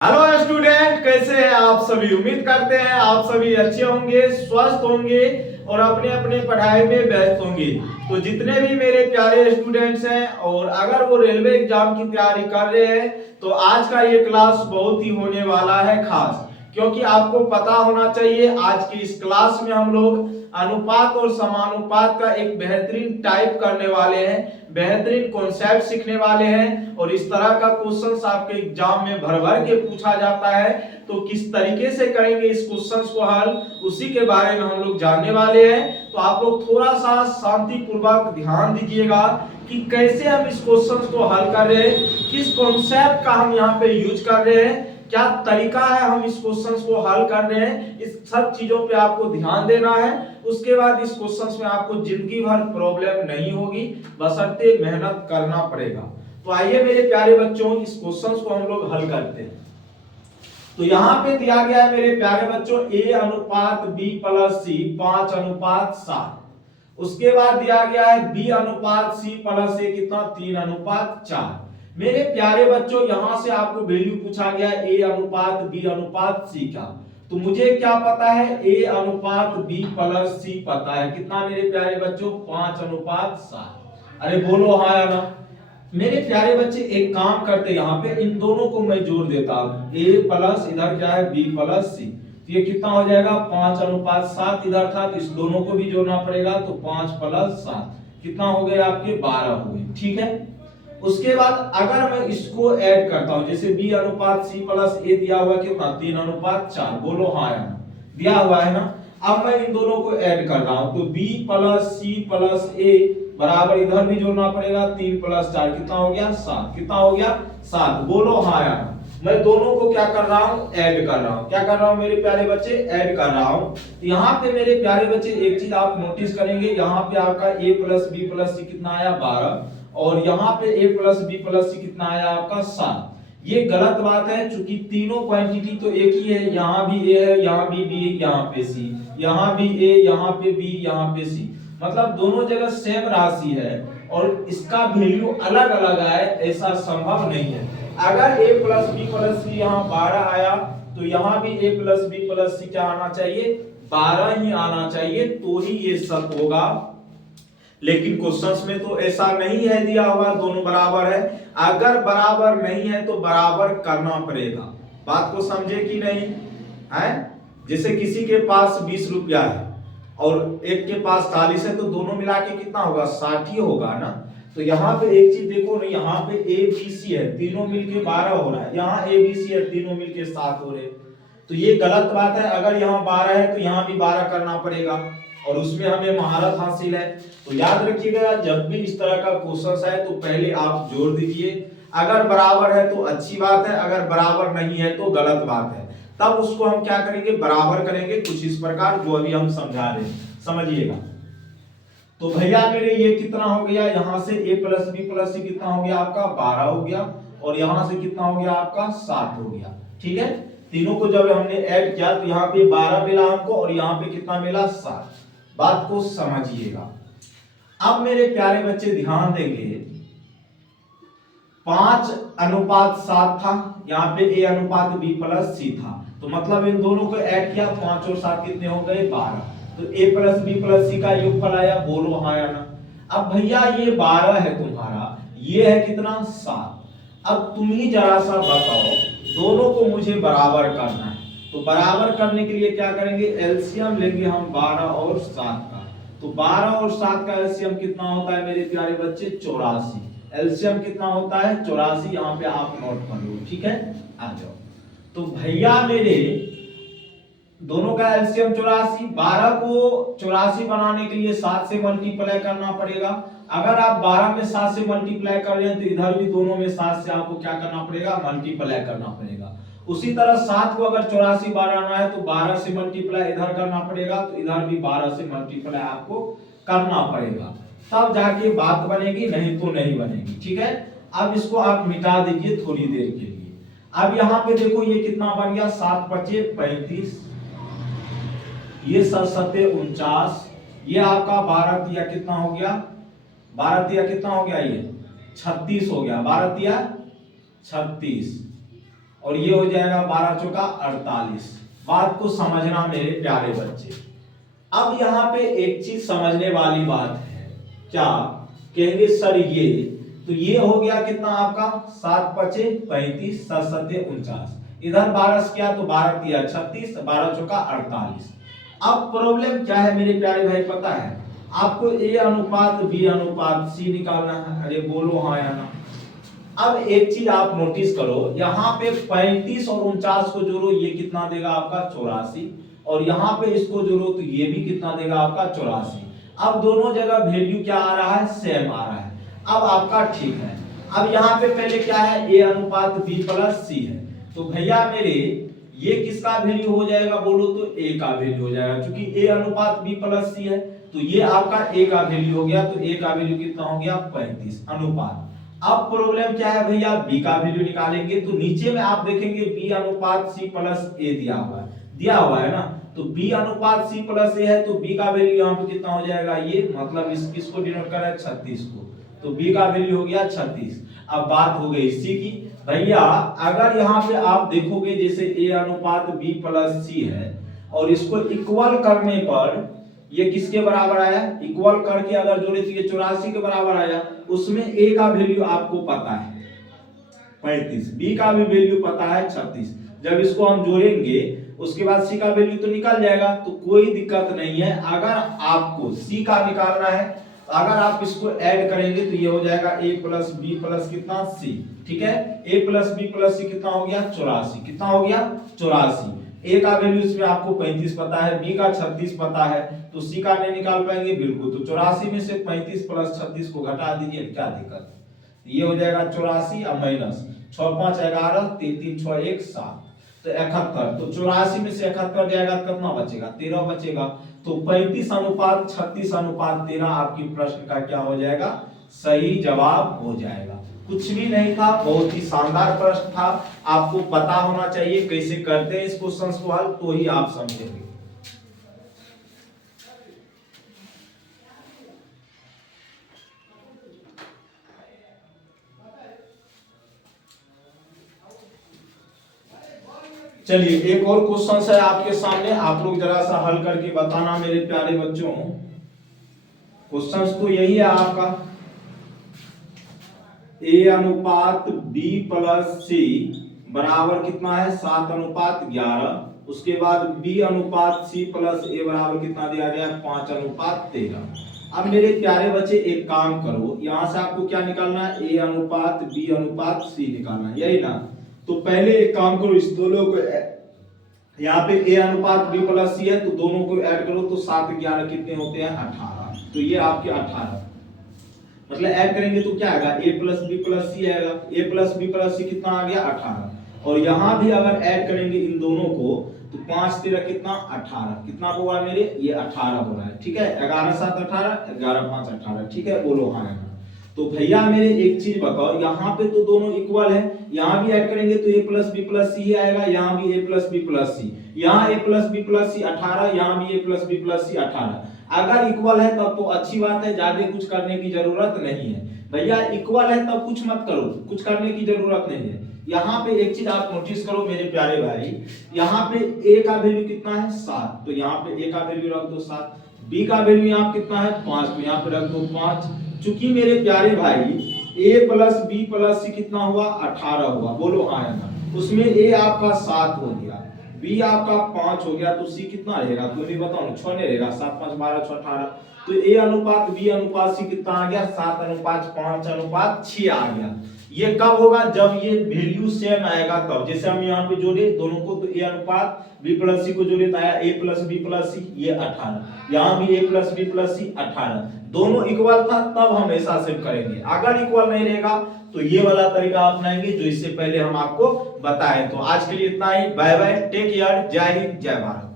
Hello student, कैसे हैं आप सभी। उम्मीद करते हैं आप सभी अच्छे होंगे, स्वस्थ होंगे और अपने अपने पढ़ाई में व्यस्त होंगे। तो जितने भी मेरे प्यारे स्टूडेंट्स हैं और अगर वो रेलवे एग्जाम की तैयारी कर रहे हैं तो आज का ये क्लास बहुत ही होने वाला है खास, क्योंकि आपको पता होना चाहिए आज की इस क्लास में हम लोग अनुपात और समानुपात का एक बेहतरीन टाइप करने वाले हैं, बेहतरीन कॉन्सेप्ट सीखने वाले हैं। और इस तरह का क्वेश्चंस आपके एग्जाम में भर भर के पूछा जाता है, तो किस तरीके से करेंगे इस क्वेश्चंस को हल, उसी के बारे में हम लोग जानने वाले हैं। तो आप लोग थोड़ा सा शांति पूर्वक ध्यान दीजिएगा कि कैसे हम इस क्वेश्चंस को हल कर रहे हैं, किस कॉन्सेप्ट का हम यहाँ पे यूज कर रहे हैं, क्या तरीका है हम इस क्वेश्चंस को हल कर रहे हैं। इस सब चीजों पे आपको ध्यान देना है। उसके बाद इस क्वेश्चंस में आपको जिंदगी भर प्रॉब्लम नहीं होगी, बशर्ते मेहनत करना पड़ेगा। तो आइए मेरे प्यारे बच्चों, इस क्वेश्चंस को हम लोग हल करते हैं। तो यहाँ पे दिया गया है मेरे प्यारे बच्चों a अनुपात b प्लस c 5 अनुपात 7। उसके बाद दिया गया है b अनुपात c प्लस a कितना 3 अनुपात 4। मेरे प्यारे बच्चों यहां से आपको वैल्यू पूछा गया है a अनुपात b अनुपात c का। तो मुझे क्या पता है, a अनुपात b प्लस c पता है, कितना मेरे प्यारे बच्चों 5 अनुपात 7। अरे बोलो हाँ या ना। मेरे प्यारे बच्चे एक काम करते, यहाँ पे इन दोनों को मैं जोड़ देता हूं, a प्लस इधर क्या है b प्लस c, तो ये कितना हो जाएगा 5 अनुपात 7 इधर था, तो इस दोनों को भी जोड़ना पड़ेगा, तो 5 प्लस 7 कितना हो गए आपके 12 हो गए। ठीक है, उसके बाद अगर मैं इसको ऐड करता हूं, जैसे b अनुपात c प्लस a दिया हुआ कितना 3 अनुपात 4, बोलो हाँ या ना, दिया हुआ है ना। अब मैं इन दोनों को ऐड कर रहा हूं, तो b plus c plus a बराबर इधर भी जोड़ना पड़ेगा, 3 प्लस 4 कितना हो गया 7, कितना हो गया 7, बोलो हाँ या ना। मैं दोनों को क्या कर रहा हूं, ऐड कर रहा हूं। क्या कर रहा हूं मेरे प्यारे बच्चे, ऐड कर रहा हूं। तो यहाँ पे मेरे प्यारे बच्चे एक चीज आप नोटिस करेंगे, यहाँ पे आपका a plus b plus c कितना आया 12 और यहाँ पे a plus b plus c कितना आया आपका 7। ये गलत बात है, क्योंकि तीनों क्वांटिटी तो एक ही है, यहाँ भी a है, यहाँ भी b, यहाँ पे c, यहाँ भी a, यहाँ पे b, यहाँ पे c, मतलब दोनों जगह सेम राशि है और इसका वैल्यू अलग अलग आए ऐसा संभव नहीं है। अगर a प्लस बी प्लस सी यहाँ 12 आया तो यहाँ भी a प्लस बी प्लस सी क्या आना चाहिए 12 ही आना चाहिए, तो ही ये सत्य होगा। लेकिन क्वेश्चंस में तो ऐसा नहीं है दिया हुआ, दोनों बराबर है। अगर बराबर नहीं है तो बराबर करना पड़ेगा। बात को समझे कि नहीं है। जैसे किसी के पास 20 रुपया है और एक के पास 40 है, तो दोनों मिला के कितना होगा 60 ही होगा ना। तो यहाँ पे एक चीज देखो ना, यहाँ पे ए बी सी है, तीनों मिलके 12 हो रहा है, यहाँ ए बी सी है, तीनों मिलके 7 हो रहे, तो ये गलत बात है। अगर यहाँ 12 है तो यहाँ भी 12 करना पड़ेगा और उसमें हमें महारत हासिल है। तो याद रखिएगा, जब भी इस तरह का क्वेश्चन है तो पहले आप जोड़ दीजिए। अगर बराबर है तो अच्छी बात है, अगर बराबर नहीं है तो गलत बात है। तब उसको हम क्या करेंगे, बराबर करेंगे, कुछ इस प्रकार जो अभी हम समझा रहे हैं, समझिएगा। तो भैया मेरे ये कितना हो गया, यहाँ से a प्लस बी प्लस सी कितना हो गया आपका 12 हो गया और यहाँ से कितना हो गया आपका 7 हो गया। ठीक है, तीनों को जब हमने ऐड किया तो यहाँ पे 12 मिला हमको और यहाँ पे कितना मिला 7। बात को समझिएगा। अब मेरे प्यारे बच्चे ध्यान देंगे, 5 अनुपात 7 था, यहाँ पे a अनुपात b प्लस c था, तो मतलब इन दोनों को ऐड किया, 5 और 7 कितने हो गए 12, तो a plus b plus c का योगफल आया, बोलो हाँ या ना। अब भैया ये 12 है तुम्हारा, ये है कितना 7। अब तुम ही जरा सा बताओ, दोनों को मुझे बराबर करना है, तो बराबर करने के लिए क्या करेंगे, एलसीएम लेंगे हम 12 और 7 का। तो 12 और 7 का एलसीएम कितना होता है मेरे प्यारे बच्चे 84। एलसीएम कितना होता है 84, यहाँ पे आप नोट कर लो। ठीक है, आ जाओ। तो भैया मेरे दोनों का एलसीएम 84, 12 को 84 बनाने के लिए 7 से मल्टीप्लाई करना पड़ेगा। अगर आप 12 में 7 से मल्टीप्लाई कर रहे हैं तो इधर भी दोनों में 7 से आपको क्या करना पड़ेगा, मल्टीप्लाई करना पड़ेगा। उसी तरह 7 को अगर 84 बनाना है तो 12 से मल्टीप्लाई इधर करना पड़ेगा, तो इधर भी 12 से मल्टीप्लाई आपको करना पड़ेगा, तब जाके बात बनेगी, नहीं तो नहीं बनेगी। ठीक है, अब इसको आप मिटा दीजिए थोड़ी देर के लिए। अब यहाँ पे देखो ये कितना बन गया, 7 पचे 35, ये 7 49, ये आपका 12 तिया कितना हो गया, 12 तिया कितना हो गया, ये 36 हो गया, 12 तिया 36। और ये हो जाएगा 12 चौका 48। बात को समझना मेरे प्यारे बच्चे। अब यहाँ पे एक चीज समझने वाली बात है, क्या कहेंगे सर ये तो ये हो गया कितना आपका 7 पचे 35 7 सत्ते 49, इधर 12 से किया तो 12 तिया 36, 12 चौका 48। अब प्रॉब्लम क्या है मेरे प्यारे भाई पता है आपको, ए अनुपात बी अनुपात सी निकालना है। अरे बोलो हाँ या ना। अब एक चीज आप नोटिस करो, यहाँ पे 35 और 49 को जोड़ो, ये कितना देगा आपका 84, और यहाँ पे इसको जोड़ो तो ये भी कितना देगा आपका 84। अब दोनों जगह वैल्यू क्या आ रहा है, सेम आ रहा है। अब आपका ठीक है। अब यहाँ पे पहले क्या है, ए अनुपात बी प्लस सी है, तो भैया मेरे ये किसका वैल्यू हो जाएगा बोलो तो ए का वैल्यू हो जाएगा, क्योंकि ए अनुपात बी प्लस सी है तो ये आपका ए का वैल्यू हो गया, तो ए का वैल्यू कितना हो गया 35 अनुपात। अब प्रॉब्लम क्या है भैया, बी का वैल्यू निकालेंगे, तो नीचे में आप देखेंगे बी अनुपात सी प्लस ए दिया हुआ है ना, तो बी अनुपात सी प्लस ए है, तो बी का वैल्यू यहाँ पे कितना हो जाएगा, ये मतलब किसको डिनोट कर रहा है 36 को, तो बी का वैल्यू हो गया 36। अब बात हो गई सी की, भैया अगर यहाँ पे आप देखोगे जैसे ए अनुपात बी प्लस सी है और इसको इक्वल करने पर ये किसके बराबर आया, इक्वल करके अगर जोड़े तो ये 84 के बराबर आया। उसमें ए का वैल्यू आपको पता है 35, बी का भी वैल्यू पता है 36। जब इसको हम जोड़ेंगे उसके बाद सी का वैल्यू तो निकल जाएगा, तो कोई दिक्कत नहीं है। अगर आपको सी का निकालना है, अगर आप इसको ऐड करेंगे तो ये हो जाएगा a प्लस बी प्लस कितना c, ठीक है। a plus B plus c कितना हो गया 84, कितना हो गया 84। a का वैल्यू इसमें आपको 35 पता है, b का 36 पता है, तो c का नहीं निकाल पाएंगे बिल्कुल, तो 84 में से 35 प्लस 36 को घटा दीजिए, क्या दिक्कत, ये हो जाएगा 84 और माइनस 6 5 11 3 3 6 1 7, तो 71, तो 84 में से 71 जाएगा कितना बचेगा 13 बचेगा, तो 35 अनुपात 36 अनुपात 13 आपकी प्रश्न का क्या हो जाएगा, सही जवाब हो जाएगा। कुछ भी नहीं था, बहुत ही शानदार प्रश्न था। आपको पता होना चाहिए कैसे करते हैं इस क्वेश्चन को हल, तो ही आप समझेंगे। चलिए एक और क्वेश्चन है आपके सामने, आप लोग जरा सा हल करके बताना मेरे प्यारे बच्चों। क्वेश्चन तो यही है आपका, ए अनुपात बी प्लस सी बराबर कितना है 7 अनुपात 11, उसके बाद बी अनुपात सी प्लस ए बराबर कितना दिया गया 5 अनुपात 13। अब मेरे प्यारे बच्चे एक काम करो, यहां से आपको क्या निकालना है, ए अनुपात बी अनुपात सी निकालना है, यही ना। तो पहले एक काम करो, इस दोनों को यहाँ पे a अनुपात b प्लस सी है, तो दोनों को ऐड करो तो 7 11 कितने होते हैं 18, तो ये आपके 18, मतलब ऐड करेंगे तो क्या आएगा a प्लस बी प्लस सी आएगा, a प्लस बी प्लस सी कितना आ गया 18, और यहाँ भी अगर ऐड करेंगे इन दोनों को तो 5 13 कितना 18, कितना होगा मेरे ये 18 हो रहा है, ठीक है। 11 7 18, 11 5 18, ठीक है, बोलो हाँ। तो भैया मेरे एक चीज बताओ, यहाँ पे तो दोनों इक्वल है, यहाँ भी ऐड करेंगे तो a प्लस बी प्लस सी आएगा, यहाँ भी a प्लस बी प्लस सी, यहाँ a प्लस बी प्लस सी 18, यहाँ भी a प्लस बी प्लस सी 18। अगर इक्वल है तब तो अच्छी बात है, ज्यादा कुछ करने की जरूरत नहीं है। भैया इक्वल है तब कुछ मत करो, कुछ करने की जरूरत नहीं है। यहाँ पे एक चीज आप नोटिस करो मेरे प्यारे भाई, यहाँ पे a का वैल्यू कितना है 7, तो यहाँ पे a का वैल्यू रख दो 7, b का वैल्यू यहाँ कितना है 5, तो यहाँ पे रख दो 5। चूंकि मेरे प्यारे भाई a प्लस बी प्लस सी कितना हुआ 18 हुआ, बोलो हाँ या ना। उसमें a आपका 7 हो गया, b आपका 5 हो गया, तो c कितना रहेगा तुम भी बताओ, 6 नहीं रहेगा, 7 5 12 6 18, तो a अनुपात b अनुपात c कितना आ गया 7 अनुपात 5 अनुपात 6 आ गया। ये कब होगा, जब ये वैल्यू सेम आएगा तब। जैसे हम यहाँ पे जोड़े दोनों को, तो a अनुपात b प्लस सी को जोड़े तो आया a प्लस बी प्लस सी, ये 18, यहाँ भी a प्लस बी प्लस सी 18, दोनों इक्वल था तब हम ऐसा सेव करेंगे। अगर इक्वल नहीं रहेगा तो ये वाला तरीका अपनाएंगे जो इससे पहले हम आपको बताएं। तो आज के लिए इतना ही, बाय बाय, टेक केयर, जय हिंद जय भारत।